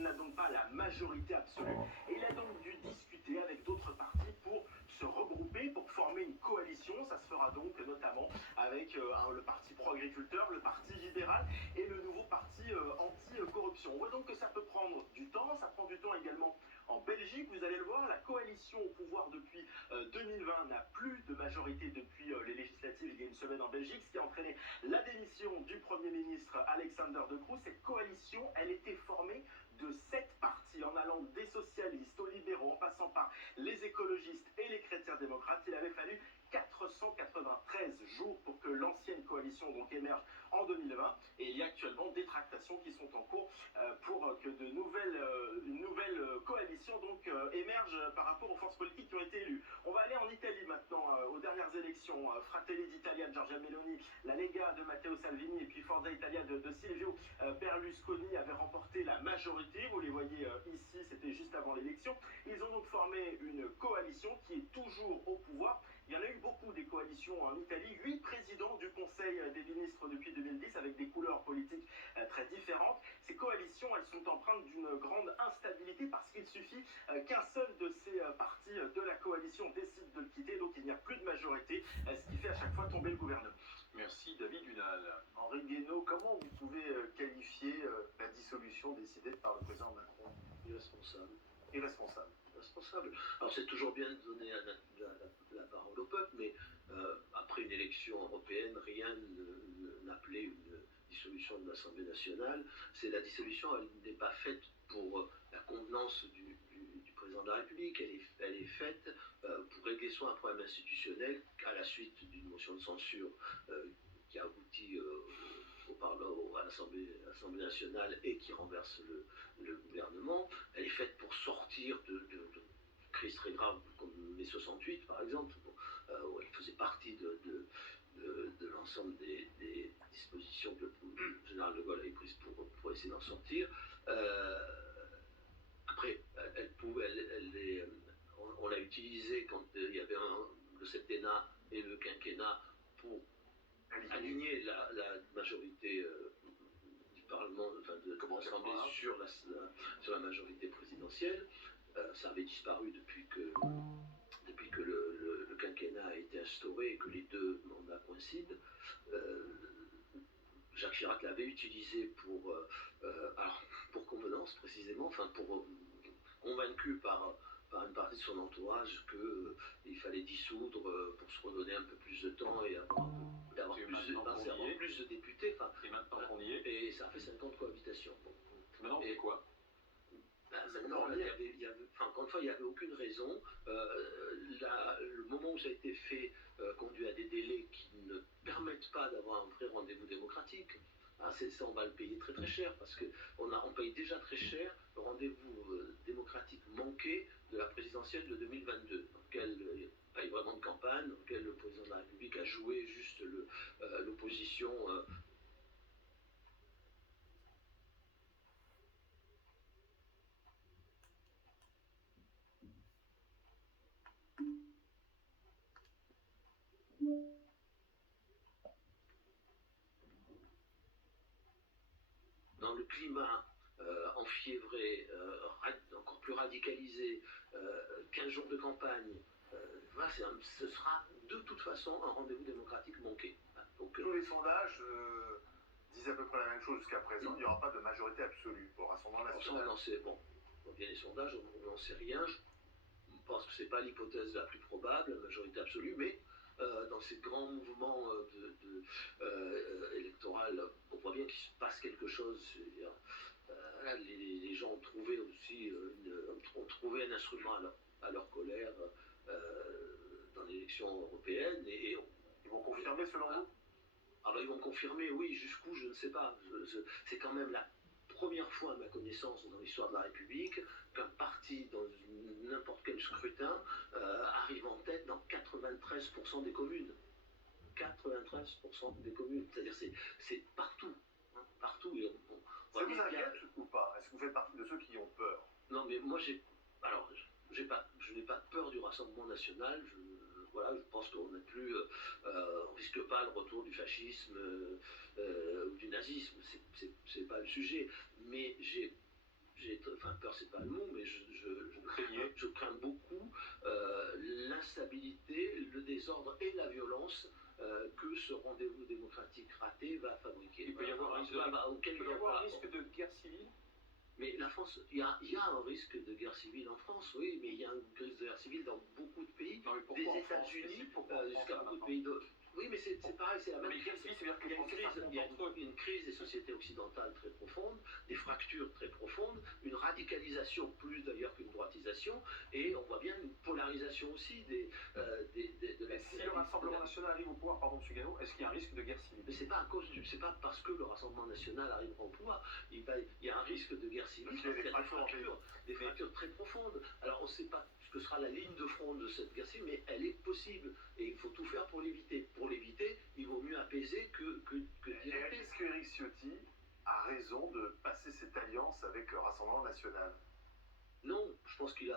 n'a donc pas la majorité absolue et il a donc dû discuter avec d'autres partis pour se regrouper, pour former une coalition. Ça se fera donc notamment avec le parti pro-agriculteur, le parti libéral et le nouveau parti anti-corruption. On voit donc que ça peut prendre du temps, ça prend du temps également en Belgique. Vous allez le voir, la coalition au pouvoir depuis 2020 n'a plus de majorité depuis les législatives il y a une semaine en Belgique, ce qui a entraîné la démission du Premier ministre Alexander De Croo. Cette coalition, elle était formée de 7 partis, en allant des socialistes aux libéraux, en passant par les écologistes et les chrétiens démocrates. Il avait fallu 493 jours pour que l'ancienne coalition donc émerge en 2020 et il y a actuellement des tractations qui sont en cours pour que une nouvelle coalition donc émerge par rapport aux forces politiques qui ont été élues. On va aller en Italie maintenant aux dernières élections. Fratelli d'Italia de Giorgia Meloni, la Lega de Matteo Salvini et puis Forza Italia de Silvio Berlusconi avaient remporté la majorité. Vous les voyez ici, c'était juste avant l'élection. Ils ont donc formé une coalition qui est toujours au pouvoir. Il y en a eu beaucoup des coalitions en Italie, 8 présidents du Conseil des ministres depuis 2010 avec des couleurs politiques très différentes. Ces coalitions, elles sont empreintes d'une grande instabilité parce qu'il suffit qu'un seul de ces partis de la coalition décide de le quitter, donc il n'y a plus de majorité, ce qui fait à chaque fois tomber le gouvernement. Merci David Dunal. Henri Guénaud, comment vous pouvez qualifier la dissolution décidée par le président Macron? Irresponsable. Irresponsable. Responsable. Alors c'est toujours bien de donner la parole au peuple, mais après une élection européenne, rien n'appelait une dissolution de l'Assemblée nationale. La dissolution, elle n'est pas faite pour la convenance du président de la République, elle est faite pour régler soit un problème institutionnel à la suite d'une motion de censure qui a abouti à l'Assemblée nationale et qui renverse le gouvernement. Elle est faite pour sortir de crise très grave comme mai 68 par exemple, où elle faisait partie de l'ensemble des dispositions que le général de Gaulle avait prises pour essayer d'en sortir. Après, on l'a utilisée quand il y avait le septennat et le quinquennat pour aligner la majorité du Parlement, enfin de l'Assemblée sur la majorité présidentielle. Ça avait disparu depuis que le quinquennat a été instauré et que les deux mandats coïncident. Jacques Chirac l'avait utilisé pour convenance précisément, enfin convaincu par une partie de son entourage qu'il fallait dissoudre pour se redonner un peu plus de temps et avoir plus de députés. Et maintenant qu'on y est. Et ça a fait 5 ans de cohabitation. Bon. Maintenant, c'est quoi? Maintenant, encore une fois, il n'y avait aucune raison. Le moment où ça a été fait conduit à des délais qui ne permettent pas d'avoir un vrai rendez-vous démocratique. Ça, on va le payer très très cher parce qu'on paye déjà très cher le rendez-vous démocratique manqué de la présidentielle de 2022, dans lequel il n'y a pas eu vraiment de campagne, dans lequel le président de la République a joué juste l'opposition. Dans le climat enfiévré, encore plus radicalisé, 15 jours de campagne, voilà, ce sera de toute façon un rendez-vous démocratique manqué. Donc, tous les sondages disent à peu près la même chose jusqu'à présent, il n'y aura pas de majorité absolue pour le Rassemblement national. On vient les sondages, on n'en sait rien. Je pense que ce n'est pas l'hypothèse la plus probable, la majorité absolue, mais dans ces grands mouvements électoraux, on voit bien qu'il se passe quelque chose. Les gens ont trouvé aussi un instrument à leur colère dans l'élection européenne. Et ils vont confirmer selon vous? Ils vont confirmer, oui, jusqu'où, je ne sais pas. C'est quand même la première fois, à ma connaissance, dans l'histoire de la République, qu'un parti, dans n'importe quel scrutin, arrive en tête dans 93% des communes. 93% des communes. C'est-à-dire, c'est partout. Hein, partout. Ça vous inquiète ou pas? Est-ce que vous faites partie de ceux qui ont peur? Non, mais moi, je n'ai pas peur du Rassemblement national. Je pense qu'on on risque pas le retour du fascisme ou du nazisme, c'est pas le sujet. Mais j'ai enfin peur c'est pas le mot, mais je crains beaucoup l'instabilité, le désordre et la violence que ce rendez-vous démocratique raté va fabriquer. Il peut y avoir un risque de guerre civile. Mais la France, il y a un risque de guerre civile en France, oui, mais il y a un risque de guerre civile dans beaucoup de pays, des États-Unis jusqu'à beaucoup de pays d'autres. Oui, mais c'est pareil, c'est la même crise. Il y a une crise des sociétés occidentales très profonde, des fractures très profondes, une radicalisation plus d'ailleurs qu'une droitisation, et on voit bien une polarisation aussi de la. Si le Rassemblement national arrive au pouvoir, pardon, M. Gano, est-ce qu'il y a un risque de guerre civile? Mais c'est pas parce que le Rassemblement national arrivera au pouvoir, il y a un risque de guerre civile, parce qu'il y a des fractures très profondes. Alors on ne sait pas ce que sera la ligne de front de cette guerre civile, mais elle est possible, et il faut tout faire pour l'éviter. Pour l'éviter, il vaut mieux apaiser que diviser. Est-ce que Éric Ciotti a raison de passer cette alliance avec le Rassemblement national? Non, je pense qu'il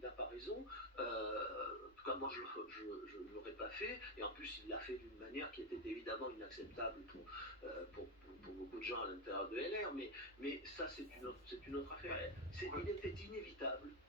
n'a pas raison. En tout cas, moi, je ne l'aurais pas fait. Et en plus, il l'a fait d'une manière qui était évidemment inacceptable pour beaucoup de gens à l'intérieur de LR. Mais ça, c'est une autre affaire. Il était inévitable